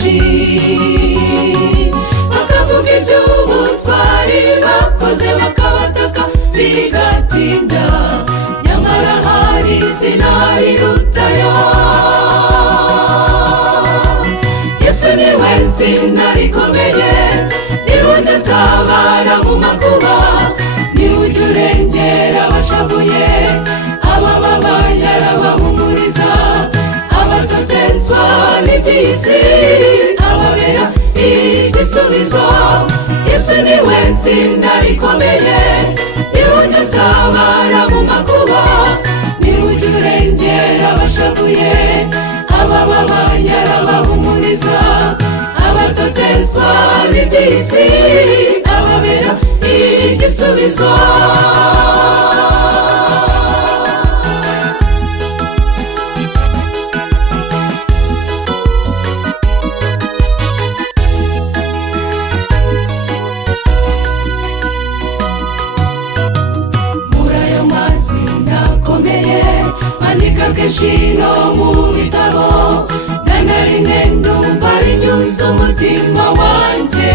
benshi bakavuga iby'ubutwari bakoze bakabataka bigatinda, nyamara hari izina rirutayo. Yesu niwe zina rikomeye, niwe ujya utabara mu makuba, niwe ujya urengera abashavuye, abababaye arabahumuriza, abatotezwa n'iby'isi ababera igisubizo. Yesu niwe zina rikomeye, niwe ujya utabara mu makuba, niwe ujya urengera abashavuye, abababaye arabahumuriza, abatotezwa n'iby'isi ababera igisubizo. Kenshi no mu bitabo nta rimwe ndumva rinyuze umutima wanjye,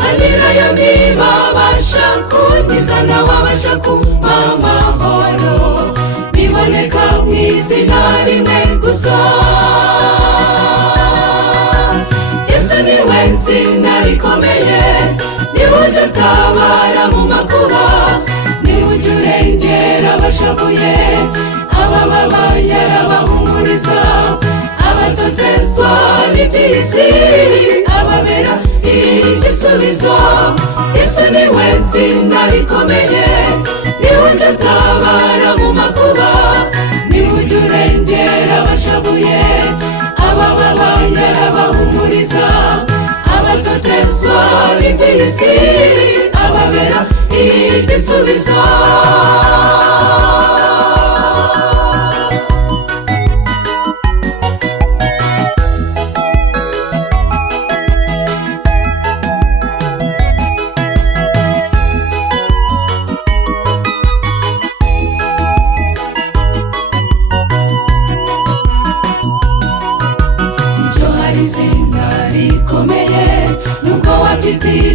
banirayo ntibabasha kunkiza, ntawabasha kumpa amahoro, biboneka mu izina rimwe gusa. Yesu niwe zina rikomeye, niwe ujya utabara mu makuba, niwe ujya urengera abashavuye, abababaye arabahumuriza, abatotezwa n'iby'isi ababera igisubizo. Yesu niwe zina rikomeye, niwe ujya utabara mu makuba, niwe ujya urengera abashavuye, abababaye arabahumuriza, abatotezwa n'iby'isi ababera igisubizo.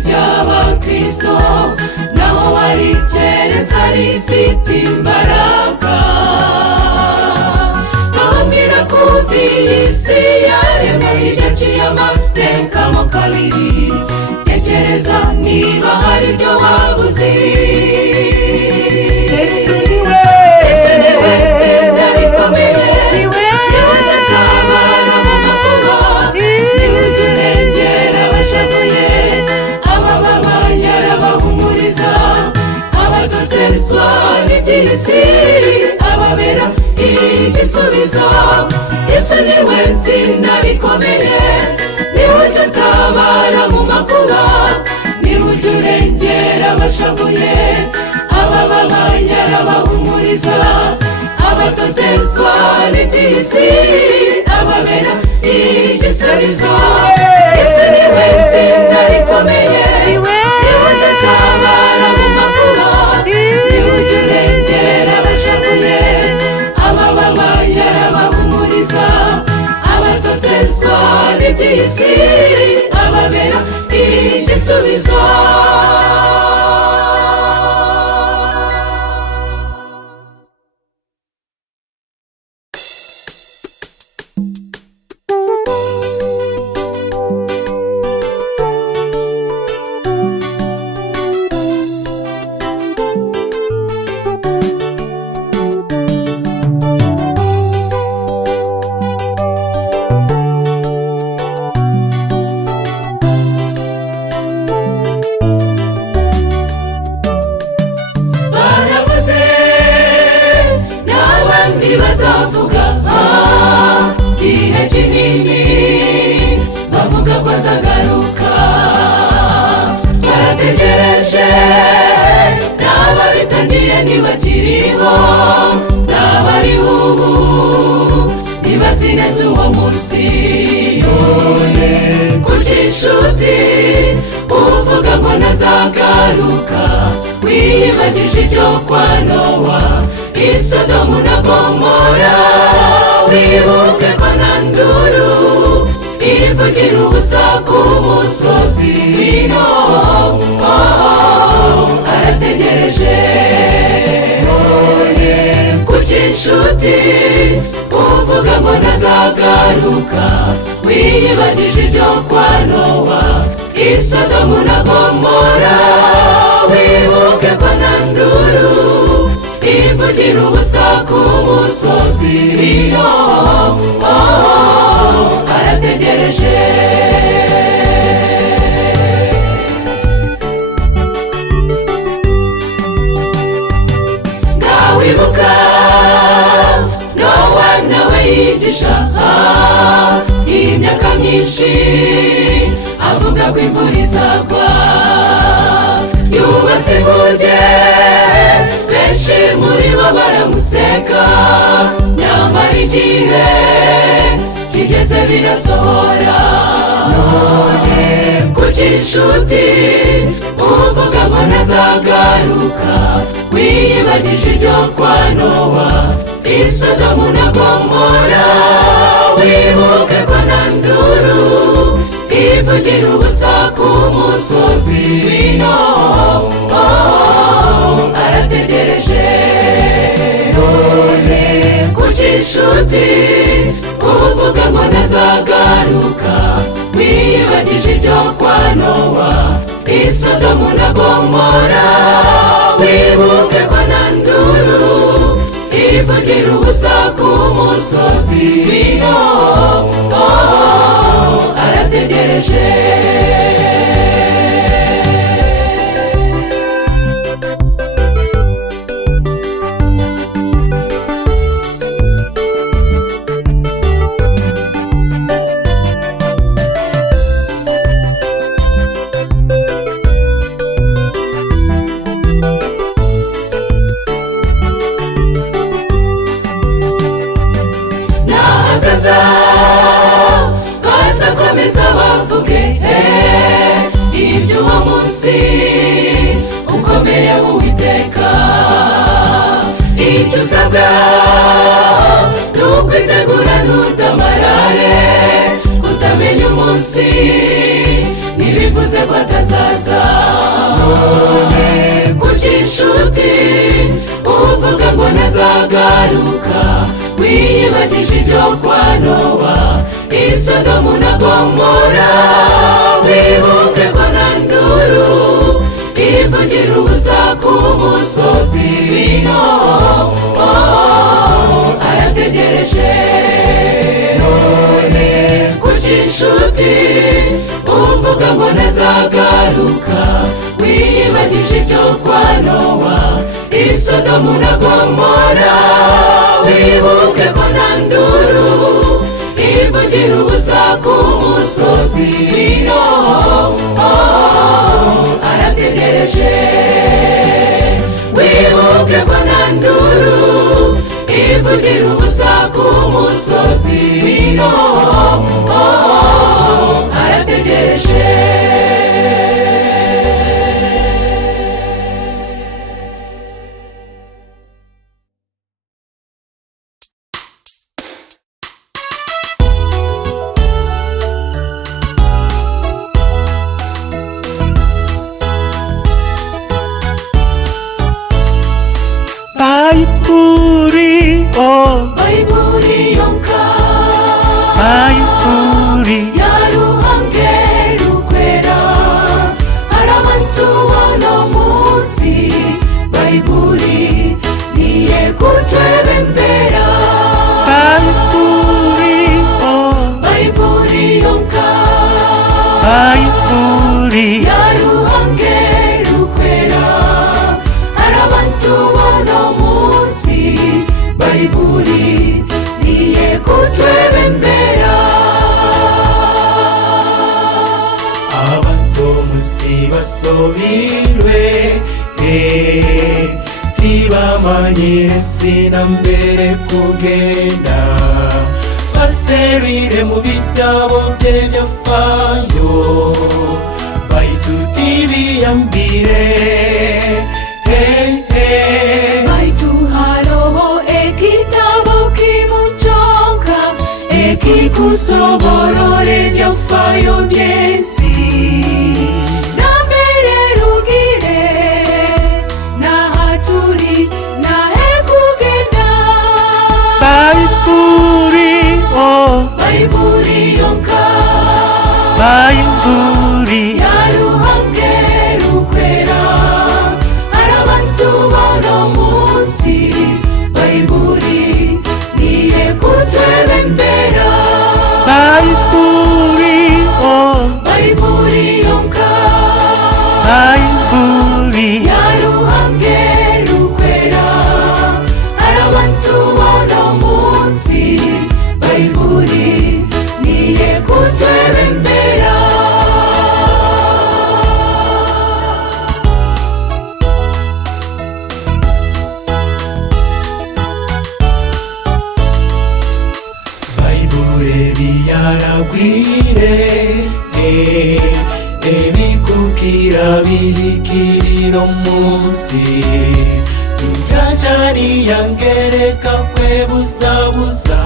Iby'abakristo naho wari kereza rifite imbaraga, nababwira kuva iyi si yaremwa iryaciye amateka mo kabiri, tekereza niba hari ibyo wabuze. Yesu niwe zina rikomeye, niwe ujya utabara mu makuba, niwe ujya urengera abashavuye, abababaye arabahumuriza, abatotezwa n'iby'isi ababera igisubizo. Yesu niwe zina rikomeye, niwe ujya utabara mu makuba, niwe ujya urengera abashavuye, abababaye arabahumuriza, abatotezwa n'iby'isi ababera igisubizo. Yesu niwe zina rikomeye, niwe ujya utabara mu makuba, niwe ujya urengera abashavuye, abababaye arabahumuriza, abatotezwa n'iby'isi ababera igisubizo. Bazavuga igihe kinini, bavuga ko azagaruka, barategereje, n'ababitangiye ntibakiriho, n'abariho ubu ntibazi neza uwo munsi. Kuki inshuti uvuga ngo ntazagaruka, wiyibagije ibyo kwa Nowa, i Sodomu na Gomora, wibuke ko nta nduru ivugira ubusa ku musozi wino arategereje. Kuki inshuti uvuga ngo ntazagaruka, wiyibagije ibyo kwa Nowa i Sodomu na Gomora, wibuke ko nta nduru ivugira ubusa ku musozi wino arategereje. Ngawibuka Nowa nawe yigisha imyaka myinshi, avuga ko imvura izagwa, yubatse inkuge benshi muri bo baramuseka, nyamara igihe kigeze birasohora. Kuki inshuti uvuga ngo ntazagaruka, wiyibagije ibyo kwa Nowa i Sodomu na Gomora, wibuke ko nta nduru ivugira ubusa ku musozi wino arategereje. Kuki inshuti uvuga ngo ntazagaruka, wiyibagije ibyo kwa Nowa i Sodomu na Gomora, wibuke ko nta nduru ivugira ubusa ku musozi wino arategereje. Bazakomeza bavuge iby'uwo munsi ukomeye w'Uwiteka. Icyo usabwa ni ukwitegura ntudamarare, kutamenya umunsi ntibivuze ko atazaza. Kuki inshuti uvuga ngo ntazagaruka, wiyibagije ibyo kwa Nowa i Sodomu na Gomora, wibuke ko nta nduru ivugira ubusa ku musozi wino arategereje. Kuki inshuti uvuga ngo ntazagaruka, wiyibagije ibyo kwa Nowa i Sodomu na Gomora, wibuke ko nta nduru ivugira ubusa ku musozi wino arategereje. Wibuke ko nta nduru ivugira ubusa ku musozi wino arategereje. 바이블이 용카 바이블이 야루한게루 괴라 아라만투와 너무시 바이블이 니의 구퇴벤베라 바이블이 용카 바이블이 야루한게루 괴라 아라만투와 너무시 바이블이 니의 구퇴벤베라 abantu musibasubirwe tibamanyire sina mbere kugenda baserire mu bitabo bye byafayo bayitutibiyambire baituharoho ekitabo kimuchonga ekikusoborore byafa bayiburi yaruhange rukwera hari abantu bano munsi bayiburi niye kutwebembera bayiburi bayiburi yonka bayiburi yaruhange rukwera hari abantu bano munsi bayiburi niye kutwebembera bayibure biyaragwire ebikukira bihikiriro munsi byajari yangereka kwebusabusa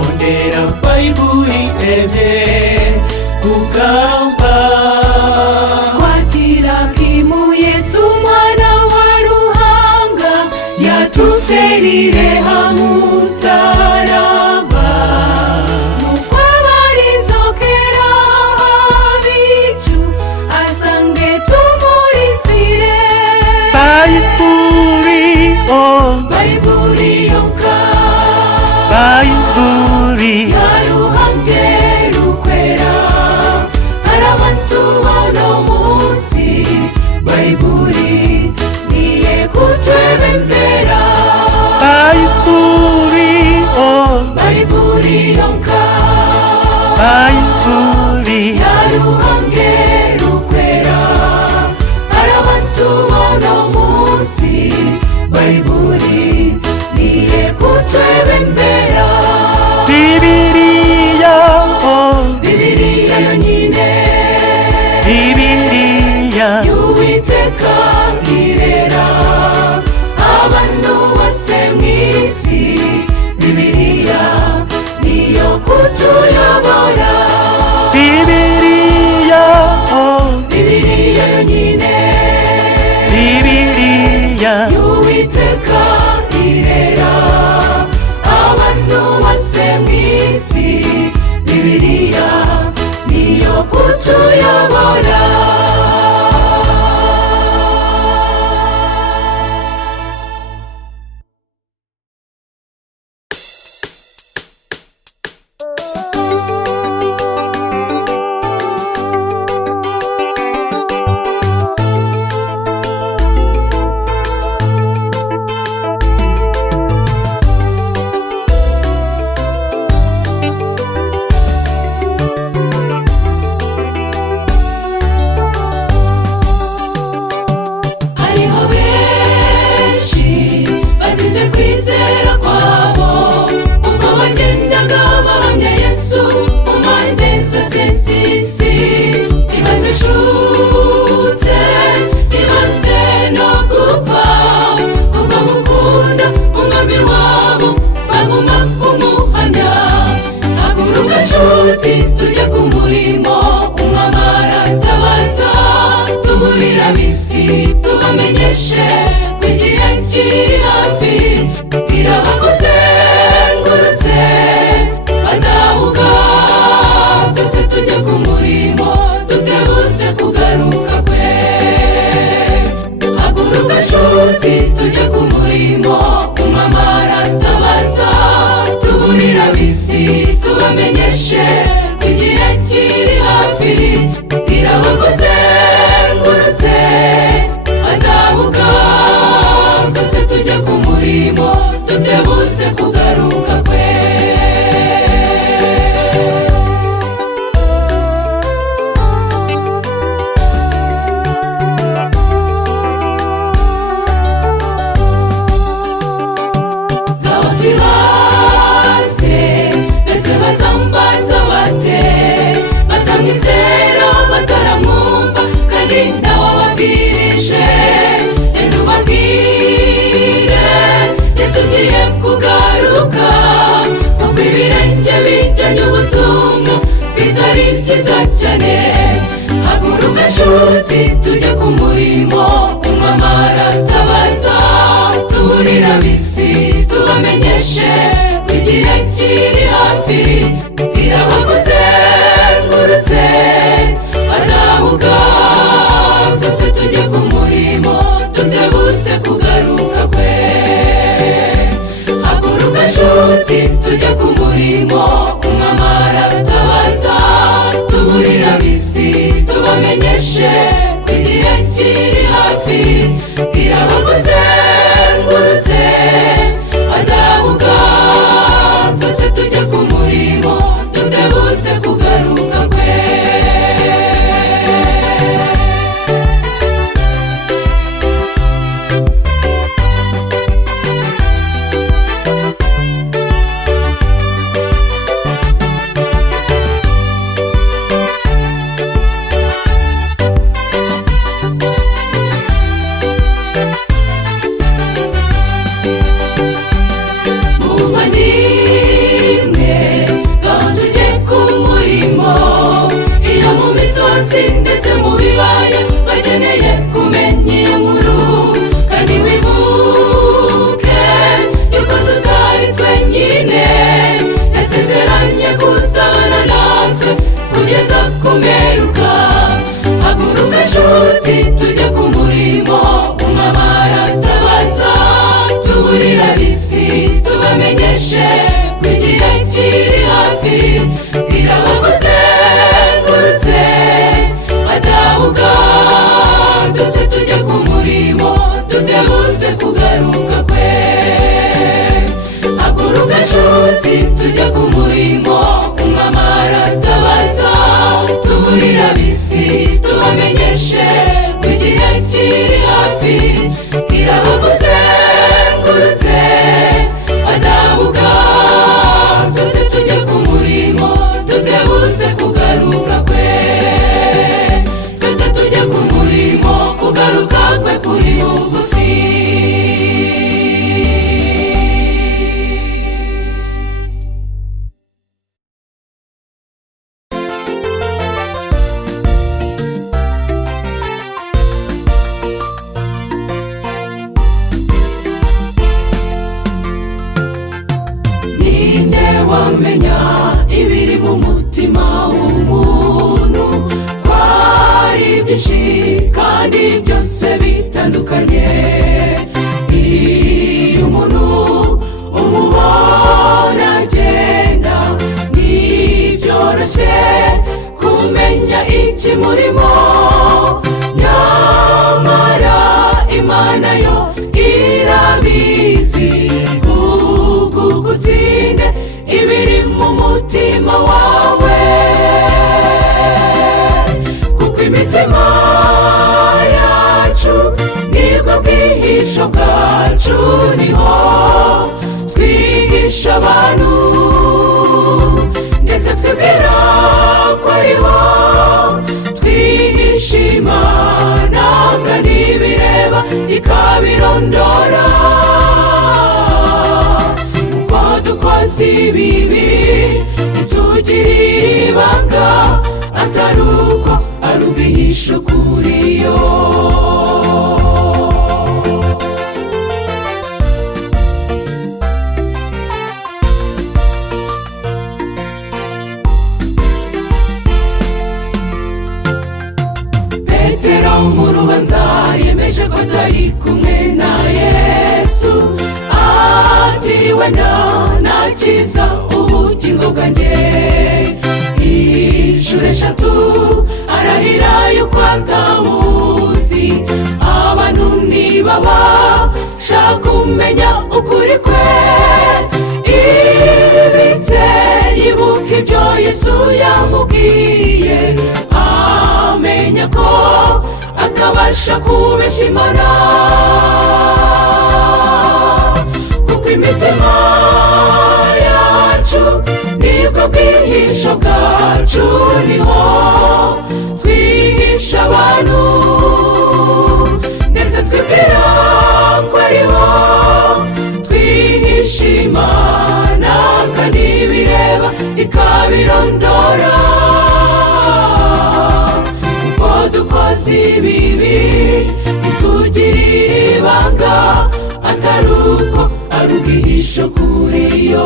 ondera bayiburi ebye kugamba kwatira kimu Yesu mwana wa ruhanga yatuferire hamusaraba mukwabarizokera habicu asange tumuritsire bayiburi bayiburi yonka bayiburi yaruhange rukwera hari abantu bano munsi bayiburi niye kutwebembera bayiburi bayiburi yonka bayiburi yaruhange rukwera hari abantu bano munsi bayiburi niye kutwebembera bibiliya bibiliya yonyine bibiliya y'uwiteka irera abantu bose mw'isi bibiliya niyo kutuyobora bibiliya bibiliya yonyine bibiliya y'uwiteka irera abantu bose mw'isi bibiliya niyo kutuyobora hariho benshi bazize kwizera kwabo ubwo bagendaga bahamya Yesu mu mpande zose z'isi ntibateshutse ntibanze no gupfa ubwo gukunda umwami wabo baguma kumuhamya haguruka nshuti tujye ku murimo umwami aratabaza tuburira ab'isi tubamenyeshe ko igihe kiri hafi birabakuzengurutse badahuga twese tujye ku murimo tutebutse kugaruka kwe haguruka nshuti tujye ku murimo umwami aratabaza tuburira ab'isi tubamenyeshe ko igihe kiri hafi birabakuzengurutse badahuga twese tujye ku murimo tutebutse kugaruka kwe ngaho twibaze mbese bazambaza bate bazamwizera bataramwumva kandi ntawababwirije genda ubabwire Yesu ugiye kugaruka kuko ibirenge bijyanye ubutumwa bizari byiza cyane haguruka nshuti tujye ku murimo umwami aratabaza tuburira ab'isi tubamenyeshe ko igihe kiri hafi birabakuzengurutse bayobozi ndetse mu bibaya bakeneye kumenya iyo nkuru. Kandi wibuke yuko tutari twenyine, yasezeranye kuzabana natwe kugeza ku mperuka. Haguruka nshuti tujye ku murimo, umwami aratabaza, tuburire ab'isi tubamenyeshe ko igihe kiri hafi. Birabakuzengurutse badahuga, twese tujye ku murimo dutebuze kugaruka kwe. Haguruka nshuti tujye ku murimo, umwami aratabaza, tuburire ab'isi tubamenyeshe ko igihe kiri hafi. Birabakuzengurutse badahuga, twese tujye ku murimo dutebuze kugaruka kwe. Twese tujye ku murimo, kugaruka kwe kuri bugufi. Ninde wamenya ibiri mu mutima w'umuntu, ko ari byinshi kandi byose bitandukanye. Iyo umuntu umubona agenda, ntibyoroshye kumenya ikimurimo. Nyamara Imana yo irabizi, ugutsinde ibiri mu mutima wawe. Kuko imitima yacu nibwo bwihisho bwacu, niho twihisha abantu, ndetse twibwira ko ariho twihisha Imana, kandi ibireba ikabirondora. Uko dukoze ibibi itugirira ibanga, atari uko ari ubwihisho kuri yo. Petero mu rubanza yemeje ko atari kumwe na Yesu, ati wenda nakiza ubugingo bwanjye. Inshuro eshatu arahira yuko atamuzi. Abantu ntibabasha kumenya ukuri kwe, ibiteye yibuka ibyo Yesu yamubwiye, amenya ko atabasha kubeshya Imana. Kuko imitima yacu nibwo bwihisho bwacu, niho twihisha abantu, ndetse twibwira ko ariho twihisha Imana, kandi ibireba ikabirondora. Uko dukoze ibibi itugirira ibanga, atari uko ari ubwihisho kuri yo.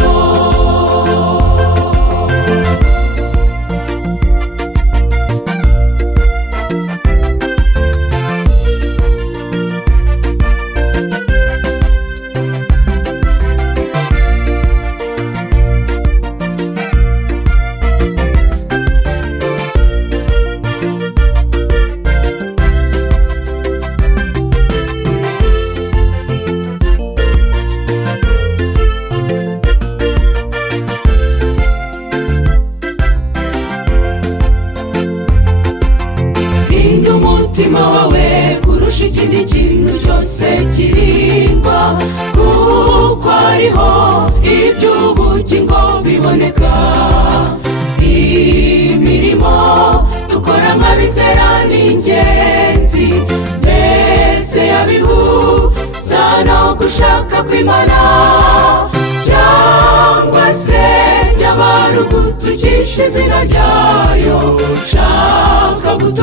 Umutima wawe kurusha ikindi kintu cyose kirindwa, kuko ariho iby'ubugingo biboneka. Imirimo dukora nk'abizera ni ingenzi, mbese yabihuza no gushaka kw'Imana, cyangwa se byaba ari ugutukisha izina ryayo. Shaka gutora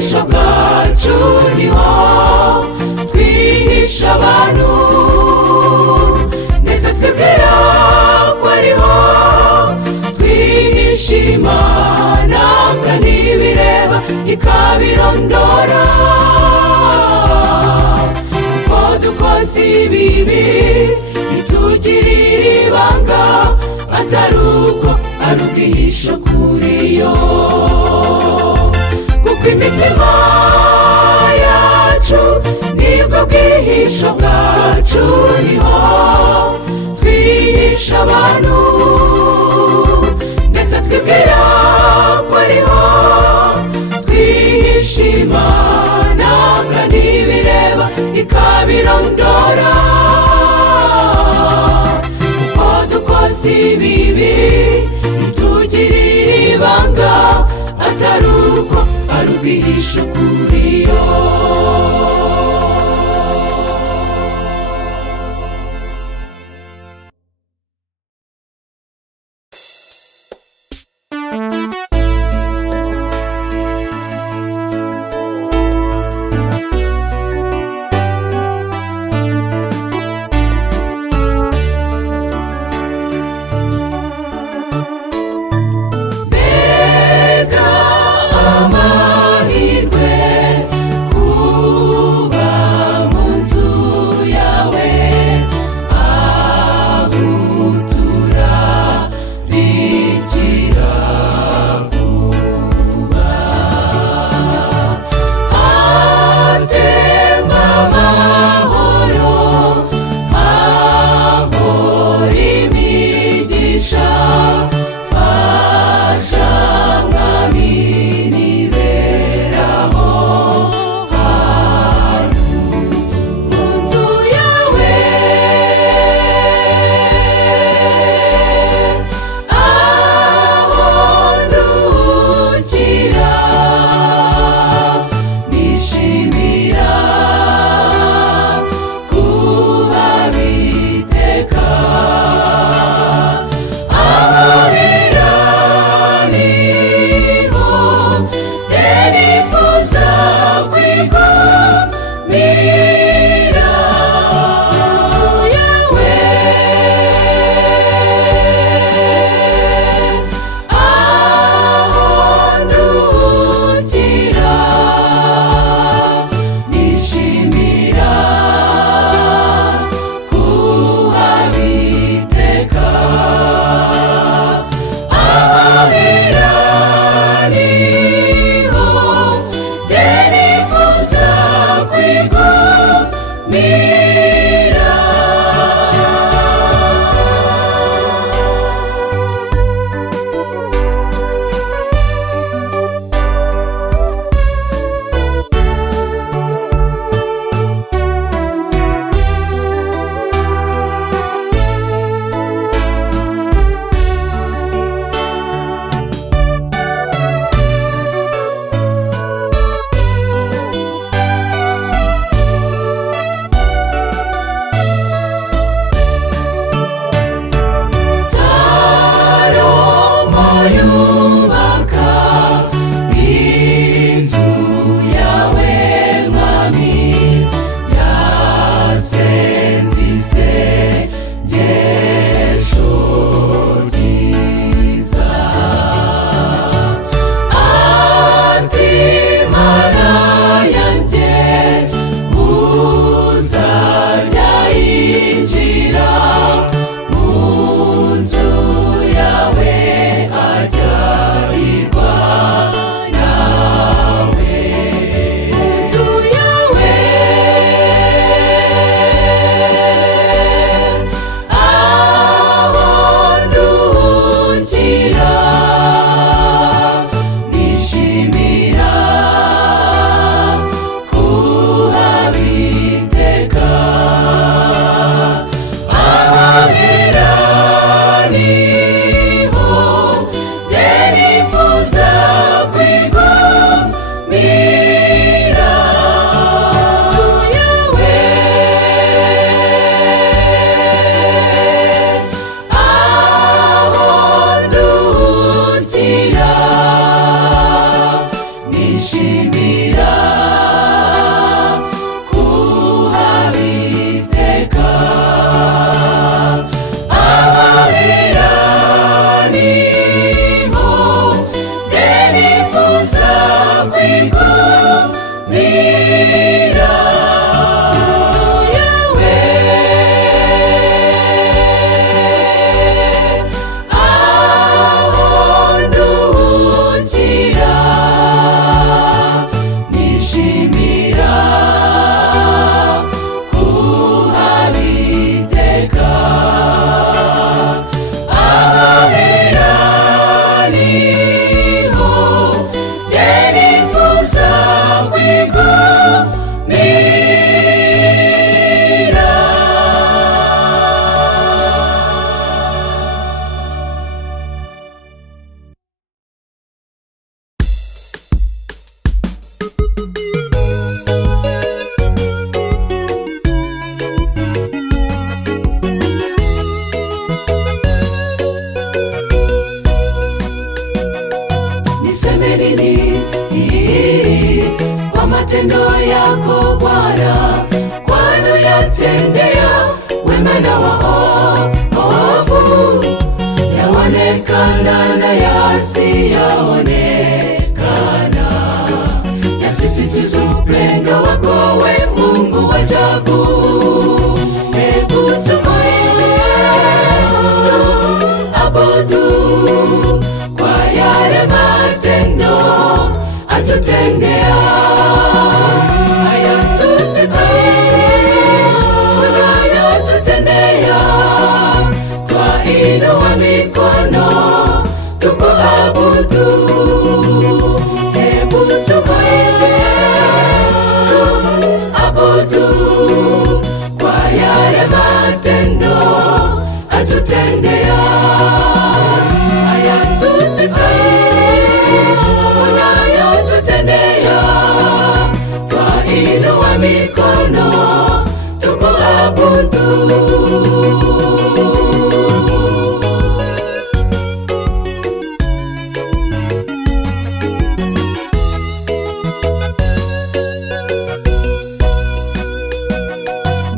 bwihisho bwacu niho twihisha abantu, ndetse twibwira ko ariho twihisha Imana, kandi ibireba ikabirondora. Uko dukoze ibibi bitugirira ibanga, atari uko ari ubwihisho kuri yo, kuko imitima yacu nibwo bwihisho bwacu, niho twihisha abantu, ndetse twibwira ko ariho twihisha Imana, kandi ibireba ikabirondora. Uko dukoze ibibi bitugirira ibanga, atari uko ari ubwihisho kuri yo.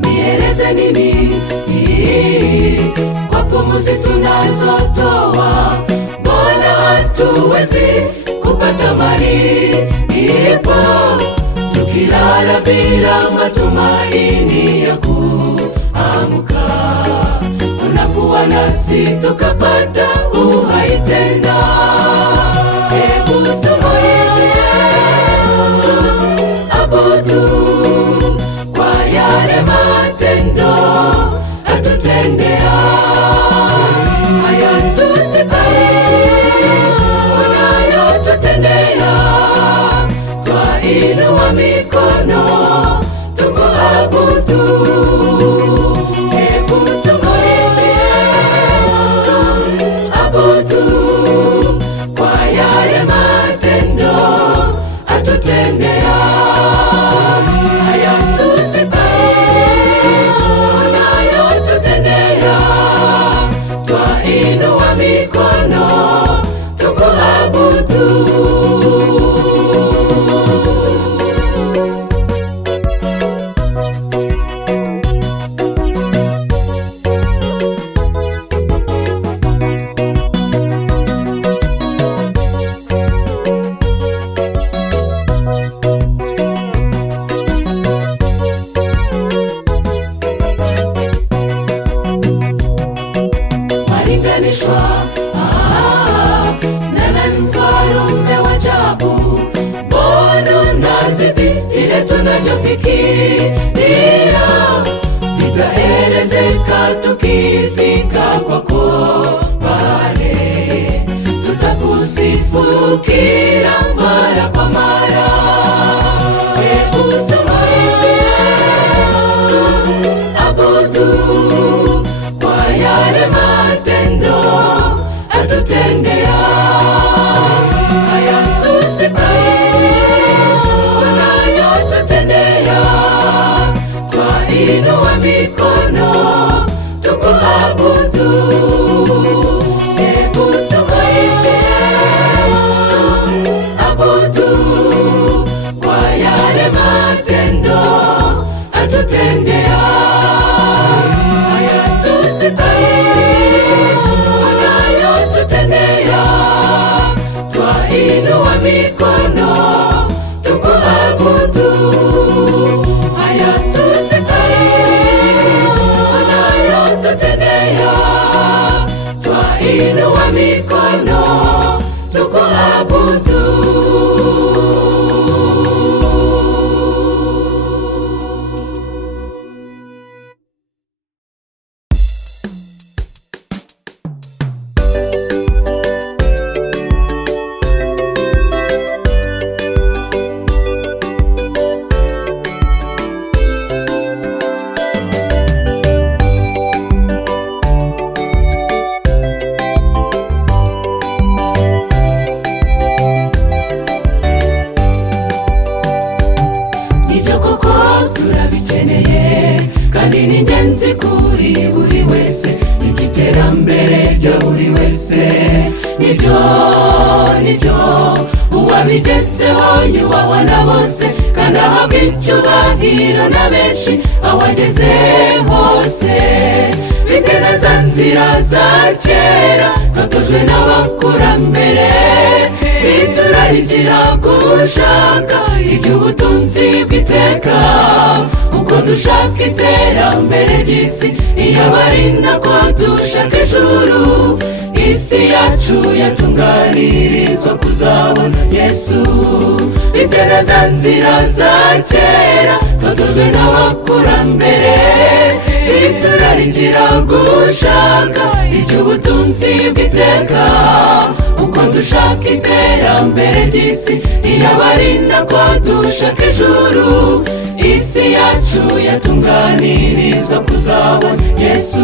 Nieleze nini kwa pumuzi tunazotoa, mbona hatuwezi kupata malipo, tukilala bila matumaini ya kuamka, unakuwa nasi tukapata uhai tena. Hebu tumuimbie, abudu kwa yale matendo atutendea, hayatustahili unayotutendea. Twainua mikono tukuabudu. Hebu tumuimbie, abudu kwa yale matendo atutendea, hayatustahili unayotutendea. Twainua mikono tukuabudu. Malinganishwa na nani mfalme wa ajabu, mbona unazidi ile tunavyofikiria, vitaelezeka tukifika kwako pale, tutakusifu kila mara kwa mara. Hebu tumuimbie, abudu kwa yale matendo atutendea, hayatustahili unayotutendea. Twainua mikono tukuabudu. Hebu tumuimbie, abudu kwa yale matendo atutendea, hayatustahili unayotutendea. Twainua mikono tukuabudu. Hayatustahili unayotutendea. Twainua mikono tukuabudu. Nibyo koko turabikeneye, kandi ni ingenzi kuri buri wese, iby'iterambere rya buri wese. Nibyo uwabigezeho yubahwa na bose, kandi ahabwa icyubahiro na benshi aho ageze hose. Bite na za nzira za kera twatojwe n'abakurambere, ziturarikira gushaka iby'ubutunzi bw'iteka, uko dushaka iterambere ry'isi, iyo abari nako dushaka ijuru. Isi yacu yatunganirizwa kuzabona Yesu. Bite na za nzira za kera twatojwe n'abakurambere, ziturarikira gushaka iby'ubutunzi bw'iteka, uko dushaka iterambere ry'isi, iyo abari nako dushaka ijuru. Isi yacu yatunganirizwa kuzabona Yesu.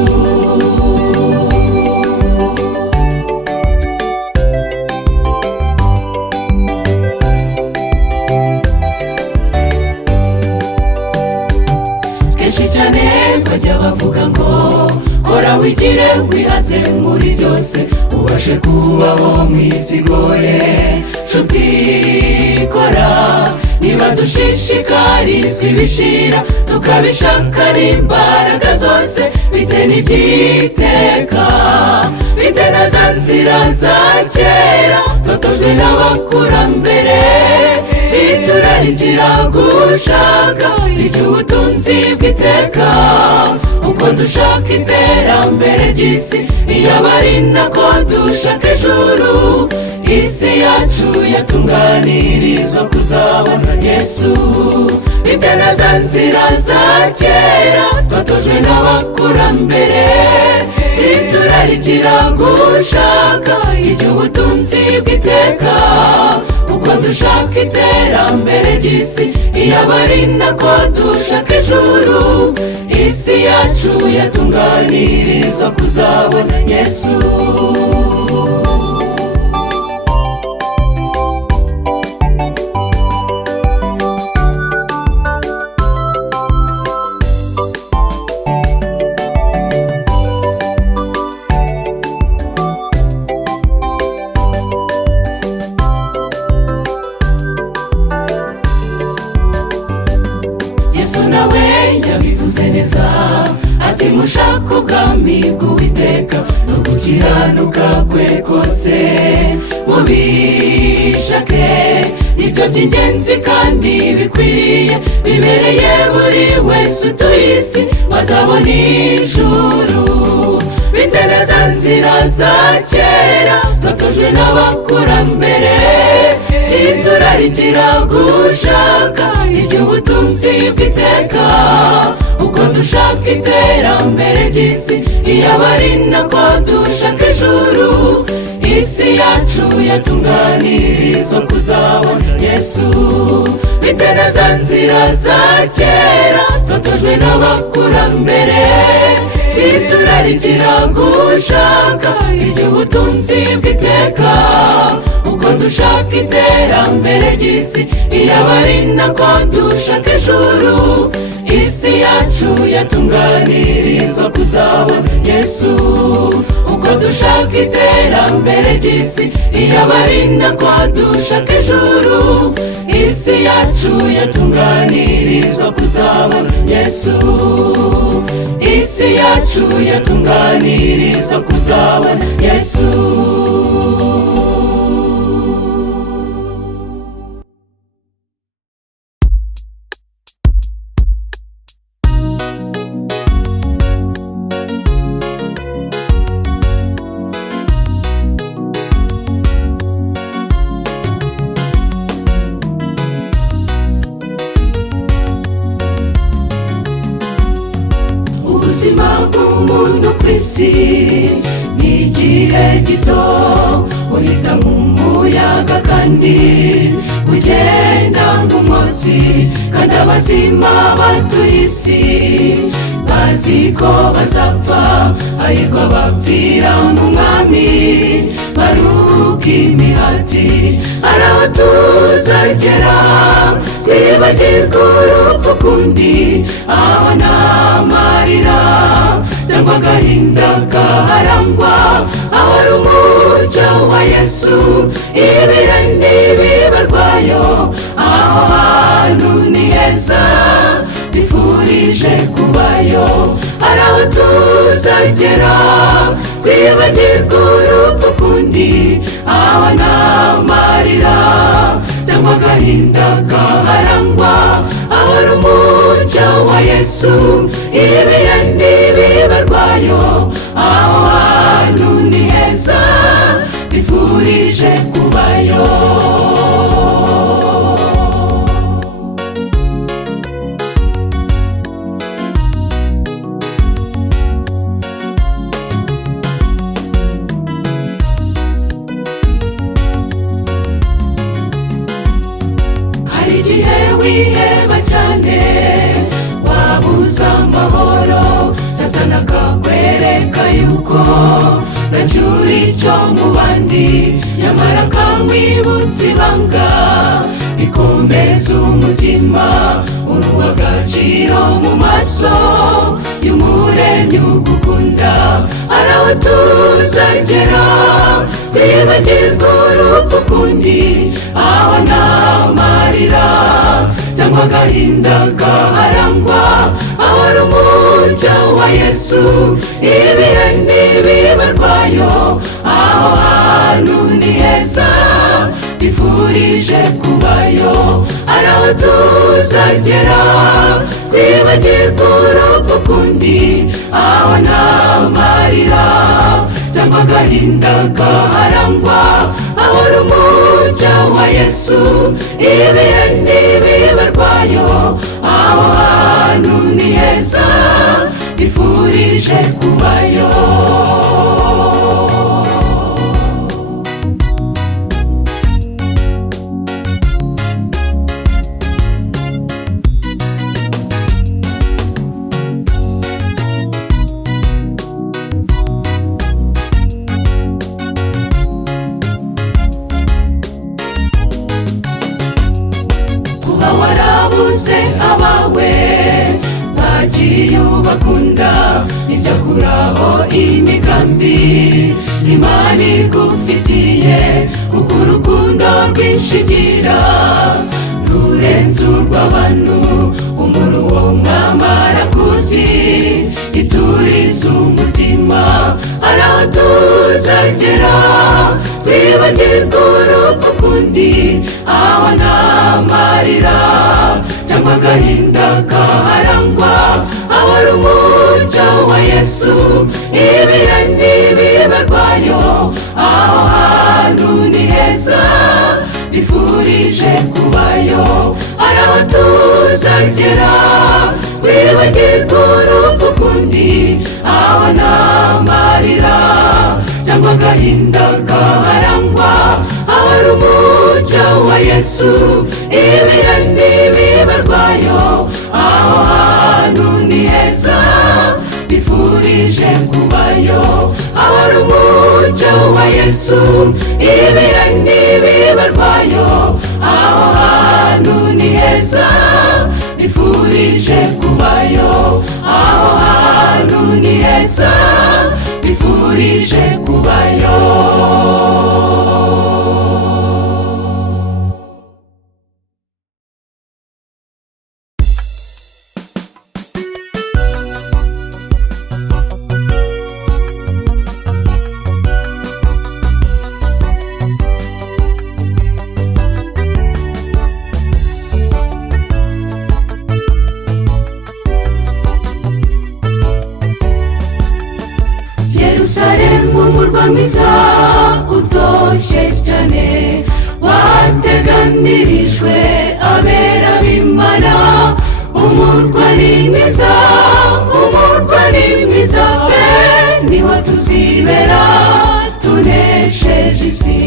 Kenshi cyane bajya bavuga ngo kora wigire wihaze muri byose ubashe kubaho mu isi igoye. Nshuti kora niba dushishikarizwa ibishira tukabishaka n'imbaraga zose, bite n'ibyiteka bite na za nzira za kera twatojwe n'abakurambere, ziturarikira gushaka iby'ubutunzi bw'iteka. Uko dushaka iterambere ry'isi iyaba ari nako dushaka ijuru, isi yacu yatunganirizwa kuzabona Yesu. Bite na za nzira za kera twatojwe n'abakurambere, ziturarikira gushaka iby'ubutunzi bw'iteka. Uko dushaka iterambere ry'isi iyaba ari nako dushaka ijuru, isi yacu yatunganirizwa kuzabona Yesu. Yesu nawe yabivuze neza ati mushaka ubwami bw'Uwiteka no gukiranuka kwe kose mubishake, nibyo by'ingenzi kandi bikwiriye bibereye buri wese utuye isi wazabona ijuru. Bite na za nzira za kera twatojwe n'abakurambere, ziturarikira gushaka iby'ubutunzi bw'iteka. Uko dushaka iterambere ry'isi iyaba ari nako dushaka ijuru, isi yacu yatunganirizwa kuzabona Yesu. Bite na za nzira za kera twatojwe n'abakurambere, ziturarikira gushaka iby'ubutunzi bw'iteka. Uko dushaka iterambere ry'isi iyaba ari nako dushaka ijuru, isi yacu yatunganirizwa kuzabona Yesu. Uko dushaka iterambere ry'isi iyaba ari nako dushaka ijuru, isi yacu yatunganirizwa kuzabona Yesu. Isi yacu yatunganirizwa kuzabona Yesu. Ubuzima bw'umuntu ku isi ni igihe gito, uhita nk'umuyaga kandi ugenda nk'umwotsi, kandi abazima batuye isi bazi ko bazapfa, hahirwa abapfira mu mwami baruhuka imihati. Hari aho tuzagera twibagirwa urupfu kundi, aho nta marira cyangwa agahinda kaharangwa, aho ari umucyo wa Yesu ibihe ntibibarwayo. Aho hantu ni heza bifurije kubayo. Hari aho tuzagera twibagirwa urupfu kundi, aho nta marira cyangwa agahinda kaharangwa, aho ari umucyo wa Yesu ibihe ntibibarwayo. Aho hantu ni heza bifurije kubayo. Hari igihe wiheba cyane wabuze amahoro, Satani akakwereka yuko ntacyo uri cyo mu bandi, nyamara akamwibutsa ibanga rikomeza umutima, uri uw'agaciro mu maso y'umuremyi ugukunda ari aho tuzagera twibagirwa urupfu kundi aho nta marira cyangwa agahinda kaharangwa ahora umucyo wa Yesu ibihe ntibibarwayo aho hantu ni heza bifurije kubayo ari aho tuzagera twibagirwa urupfu kundi aho nta marira cyangwa agahinda kaharangwa ahora umucyo wa Yesu ibihe ntibibarwayo aho hantu ni heza bifurije kubayo. kuba warabuze abawe bagiye ubakunda ntibyakuraho imigambi Imana igufitiye kuko urukundo rwinshi igira rurenze urw'abantu umuruho mwamara kuzi ituriza umutima ari aho tuzagera twibagirwa urupfu kundi aho nta marira cyangwa agahinda kaharangwa ahora umucyo wa Yesu ibihe ntibibarwayo aho hantu ni heza bifurije kubayo ari aho tuzagera twibagirwa urupfu kundi aho nta marira cyangwa agahinda kaharangwa ahora umucyo wa Yesu ibihe ntibibarwayo aho hantu ni heza bifurije kubayo ahora umucyo wa Yesu ibihe ntibibarwayo aho hantu ni heza bifurije kubayo aho hantu ni heza bifurije kubayo. Yerusalemu umurwa mwiza utoshye cyane wateganirijwe abera b'Imana umurwa ni mwiza pe niho tuzibera tunesheje isi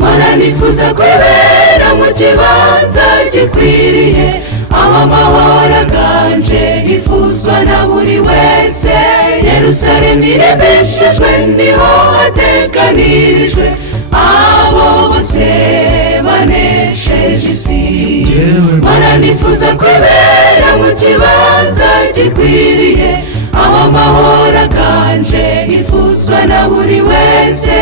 Mana nifuza kwibera mu kibanza gikwiriye aho amahoro aganje hifuzwa na buri wese Yerusalemu iremeshejwe niho hateganirijwe abo bose banesheje isi Mana nifuza kwibera mu kibanza gikwiriye aho amahoro aganje hifuzwa na buri wese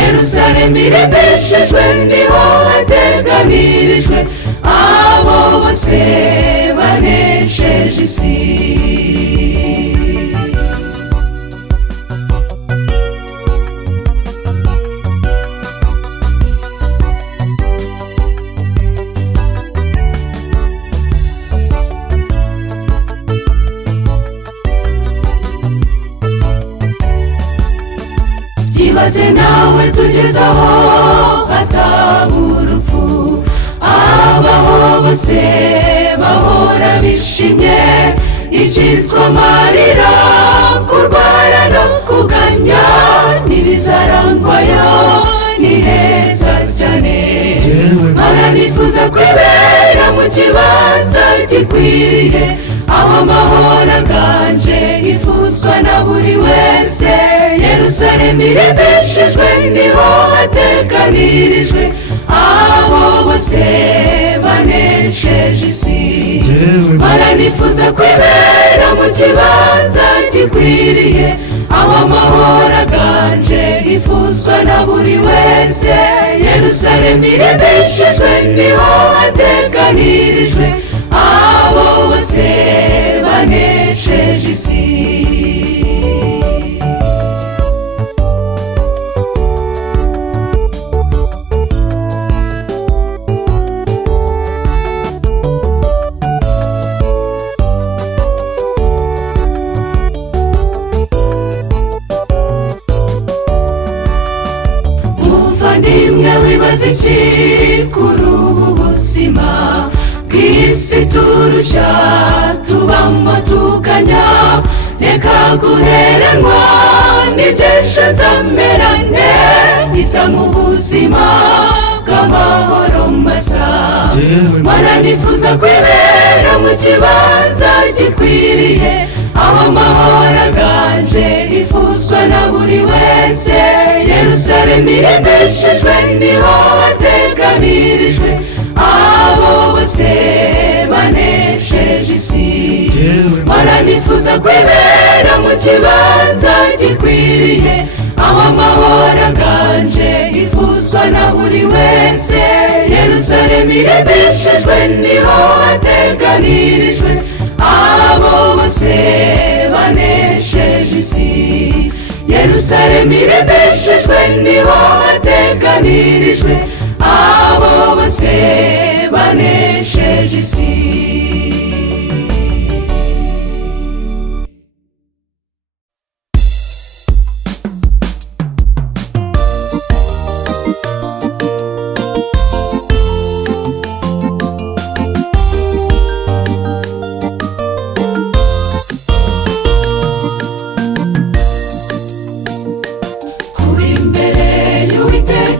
Yerusalemu iremeshejwe niho hateganirijwe abo bose banesheje isi Ibaze nawe tugeze aho hataba urupfu abaho bose bahora bishimye icyitwa amarira kurwara no kuganya ntibizarangwayo ni heza cyane Mana nifuza kwibera mu kibanza gikwiriye aho amahoro aganje hifuzwa na buri wese Yerusalemu iremeshejwe niho hateganirijwe abo bose banesheje isi Mana nifuza kwibera mu kibanza gikwiriye, aho amahoro aganje hifuzwa na buri wese. Yerusalemu iremeshejwe, niho hateganirijwe abo bose banesheje isi. Muvandimwe wibaza iki kuri ubu buzima bw'isi turusha tubamo tuganya? Reka guheranwa n'iby'ejo nzamerane, hitamo ubuzima bw'amahoro masa. Mana nifuza kwibera mu kibanza gikwiriye, aho amahoro aganje hifuzwa na buri wese. Yerusalemu iremeshejwe, niho hateganirijwe abo bose banesheje isi. Mana nifuza kwibera mu kibanza gikwiriye, aho amahoro aganje hifuzwa na buri wese. Yerusalemu iremeshejwe, niho hateganirijwe abo bose banesheje isi. Yerusalemu iremeshejwe, niho hateganirijwe abo bose banesheje isi.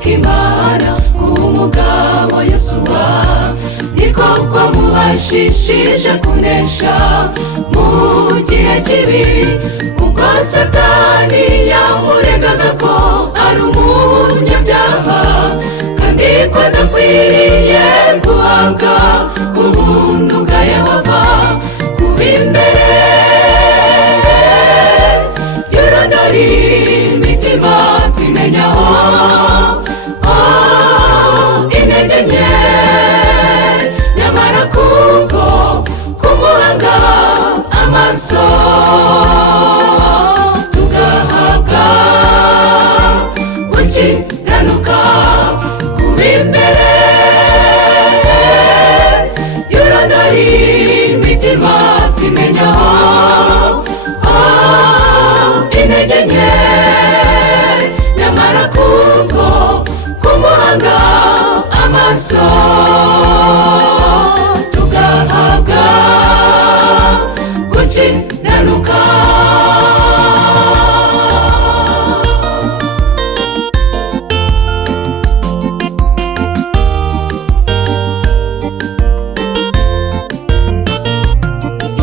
Imana umugabo Yosuwa niko kwamubashishije kunesha mu gihe kibi, ubwo Satani yamuregaga ko ari umunyabyaha kandi ko adakwiriye guhabwa ubuntu bwa Yehova. Kuba imbere y'urondori imitima twimenyaho intege nke, nyamara kuko kumuhanga amaso tugahabwa gukiranuka. Kuba imbere y'urondori imitima twimenyaho intege nke, nyamara kuko kumuhanga amaso tugahabwa gukiranuka.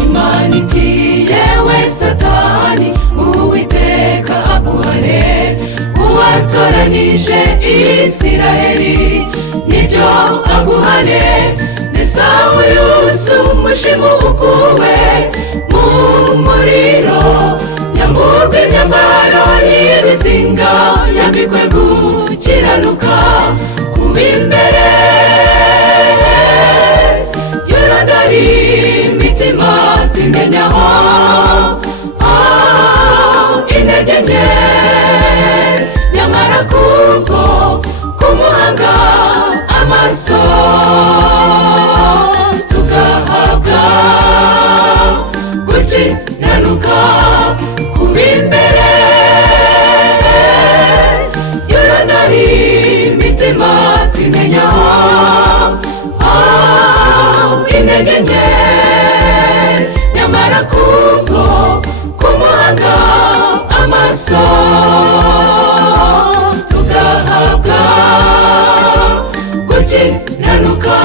Imana iti yewe Satani, Uwiteka aguhane, uwatoranije Isiraheli nibyo aguhane. Esawu yuzuye umushimuko we mu muriro, yamburwa imyambaro y'ibizinga, yambikwe gukiranuka. Kuba imbere y'urondori imitima twimenyaho intege nke, nyamara kuko kumuhanga amaso tugahabwa gukiranuka. Kuba imbere y'urondori imitima twimenyaho intege nke, nyamara kuko kumuhanga amaso tugahabwa gukiranuka.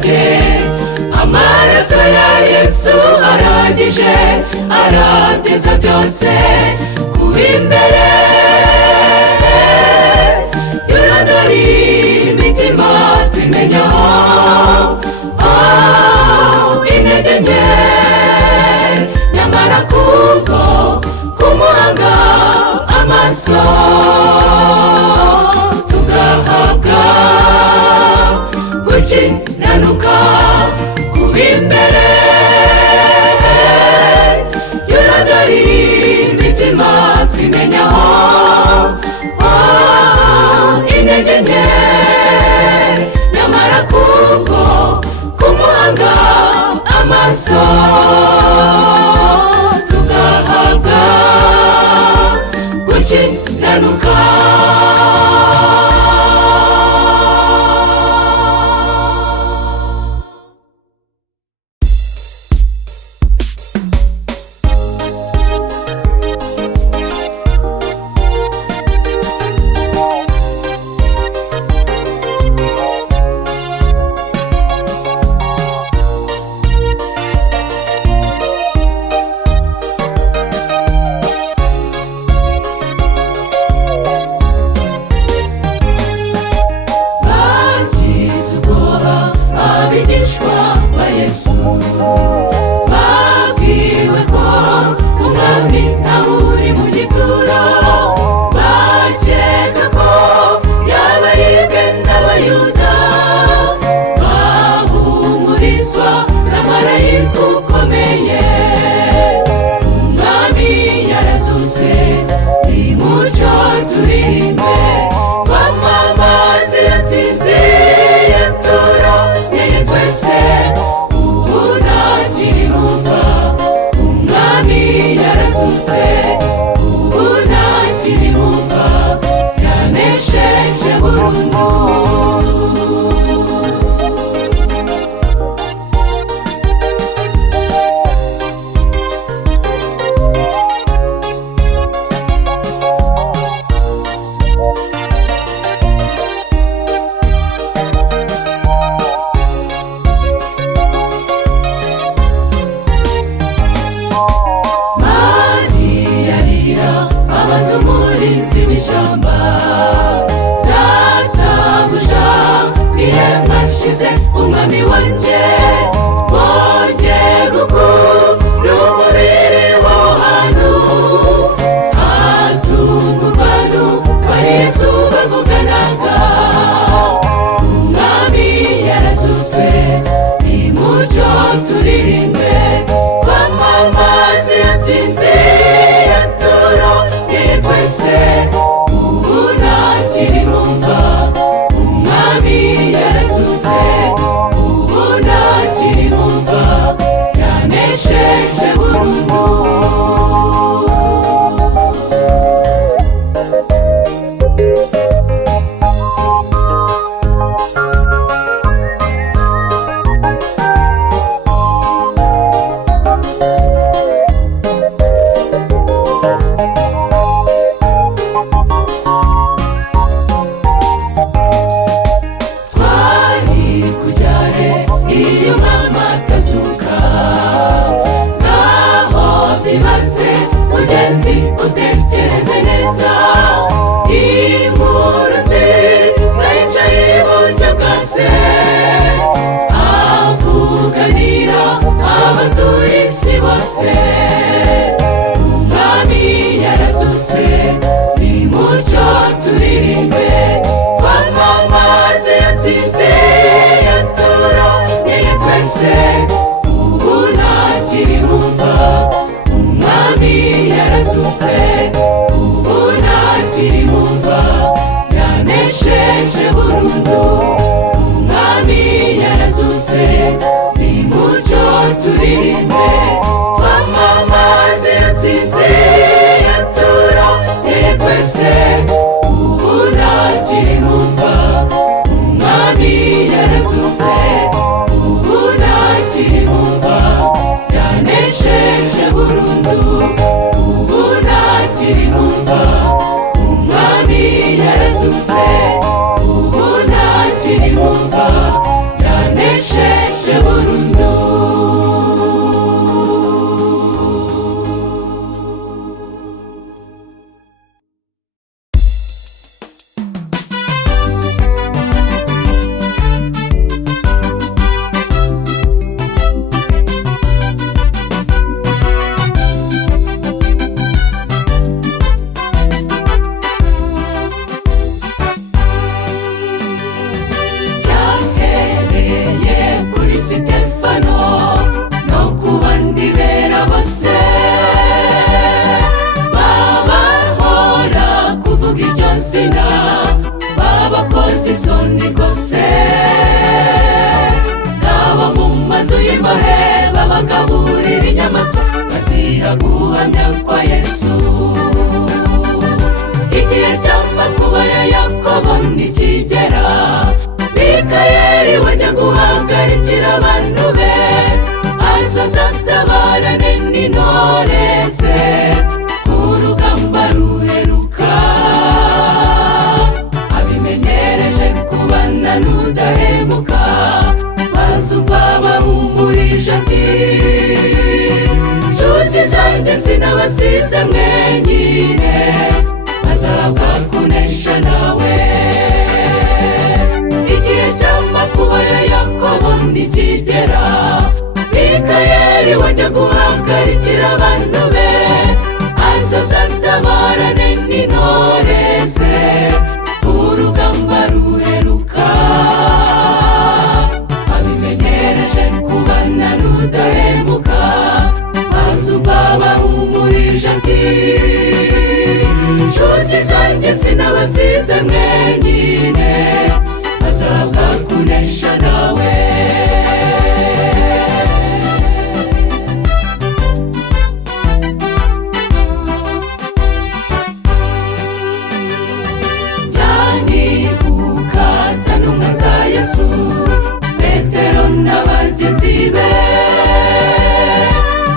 bye. Amaraso ya Yesu aragije arabyiza byose kuba imbere yuranari imitima tumenyaho intege nke nyamara kubwo kumuhanga amaso tugahabwa gukiranuka kuba imbere yuranari imitima tumenyaho intege nke nyamara kubwo kumuhanga amaso tugahabwa gukiranuka. Babwiwe ko umwami nawe uri mu gituro, bakeka ko yaba aribwe n'abayuda, bahumurizwa na marayika ukomeye. Umwami yarazutse, nimucyo turirimbe, twamamaze yatsinze yatoranyeye twese. Umwami wanjye wongeye gukura umubiri wo hano, atungurwa n'uko ari Yesu bavuganaga. Umwami yarazutse, nimucyo turirimbe, twamamaze yatsinze yatoranyeye twese. Ubu ntakiri mu mva, umwami yarazutse, ubu ntakiri mu mva, yanesheje burundu. Iyo umwami atazuka, ngaho byibaze mugenzi utekereze neza. Inkuru nziza yicaye iburyo bwa se, avuganira abatuye isi bose. Umwami yarazutse, nimucyo turirimbe, twamamaze yatsinze yatoranyeye twese. Ubu ntakiri mu mva, umwami yarazutse, ubu ntakiri mu mva, yanesheje burundu. Umwami yarazutse, nimucyo turirimbe, twamamaze yatsinze yatoranyeye twese. Ubu ntakiri mu mva, umwami yarazutse, ubu ntakiri mu mva, yanesheje burundu. Ubu ntakiri mu mva, umwami yarazutse, ubu ntakiri mu mva, yanesheje gutangira guhamya kwa Yesu. Igihe cy'amakuba ya Yakobo nikigera, Mikayeli wajya guhagarikira abantu be, azaza atabarane n'intore ze ku rugamba ruheruka. Abimenyereje kubana n'udahemuka, bazumva bahumurije ati nshuti zanjye sinabasize mwenyine, bazahabwa kunesha nawe. Igihe cy'amakuba ya Yakobo nikigera, Mikayeli wajya guhagarikira abantu be, azaza atabarane n'intore ze ku rugamba ruheruka. Abimenyereje kubana n'udahemuka, bazumva bahumurije ati nshuti zanjye sinabasize mwenyine, bazahabwa kunesha nawe. Cyanibuka za ntumwa za Yesu, Petero na bagenzi be,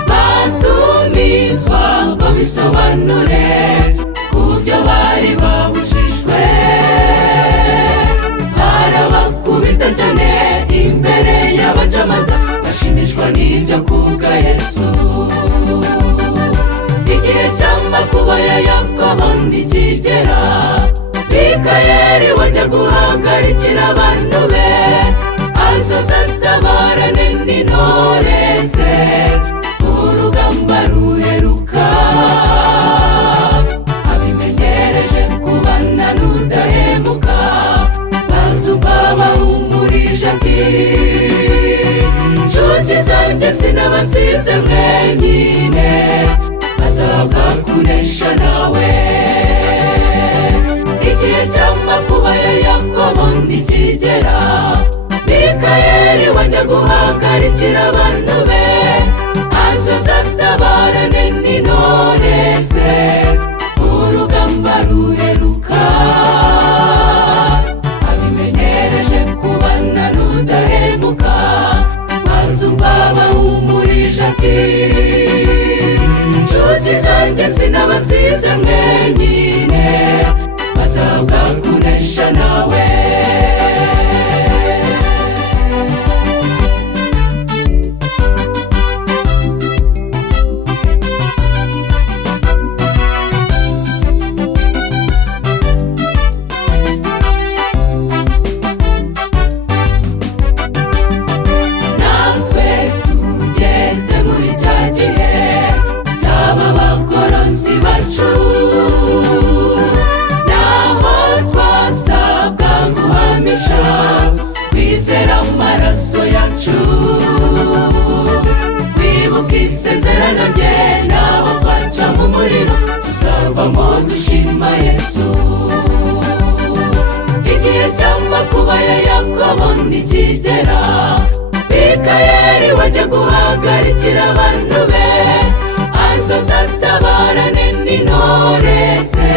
batumizwa ngo bisobanure kubyo bari babujijwe. Barabakubita cyane imbere y'abacamaza, bashimishwa n'ibyo kubwa Yesu. Igihe cy'amakuba ya Yakobo nikigera, Mikayeli wajya guhagarikira abantu be, azaza atabarane n'intore ze ku rugamba ruheruka. Abimenyereje kubana n'udahemuka, bazumva bahumurije ati nshuti zanjye sinabasize mwenyine, bazahabwa kunesha nawe. Igihe cy'amakuba ya Yakobo nikigera, Mikayeli wajya guhagarikira abantu be, azaza atabarane n'intore ze ku rugamba ruheruka. Abimenyereje kubana n'udahemuka, bazumva bahumurije ati nshuti zanjye sinabasize mwenyine, bazahabwa kunesha nawe. Natwe tugeze muri cya gihe cy'aba bagorozi bacu, naho twasabwa guhamisha kwizera amaraso yacu. Kwibuka isezerano rye, naho twaca mu muriro tuzavamo dushima Yesu. Igihe cy'amakuba ya Yakobo nikigera, Mikayeli wajya guhagarikira abantu be, azaza atabarane n'intore ze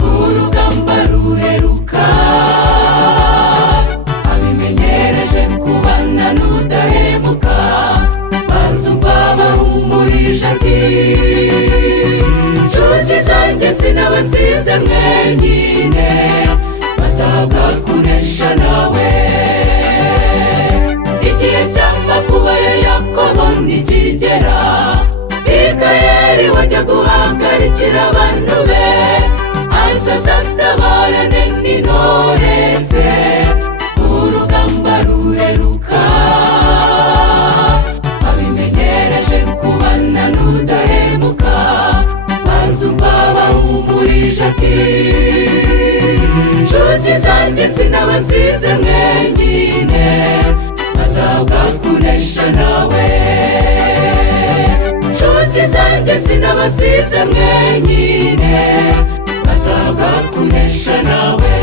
ku rugamba ruheruka. Abimenyereje kubana n'udahemuka, bazumva bahumurije ati nshuti zanjye sinabasize mwenyine, bazahabwa kunesha nawe. Igihe cy'amakuba ya Yakobo nikigera, Mikayeli wajya guhagarikira abantu be, azaza atabarane n'intore ze ku rugamba ruheruka. Abimenyereje kubana n'udahemuka, bazumva bahumurije ati nshuti zanjye sinabasize mwenyine, bazahabwa kunesha nawe. Nshuti zanjye sinabasize mwenyine, bazahabwa kunesha nawe.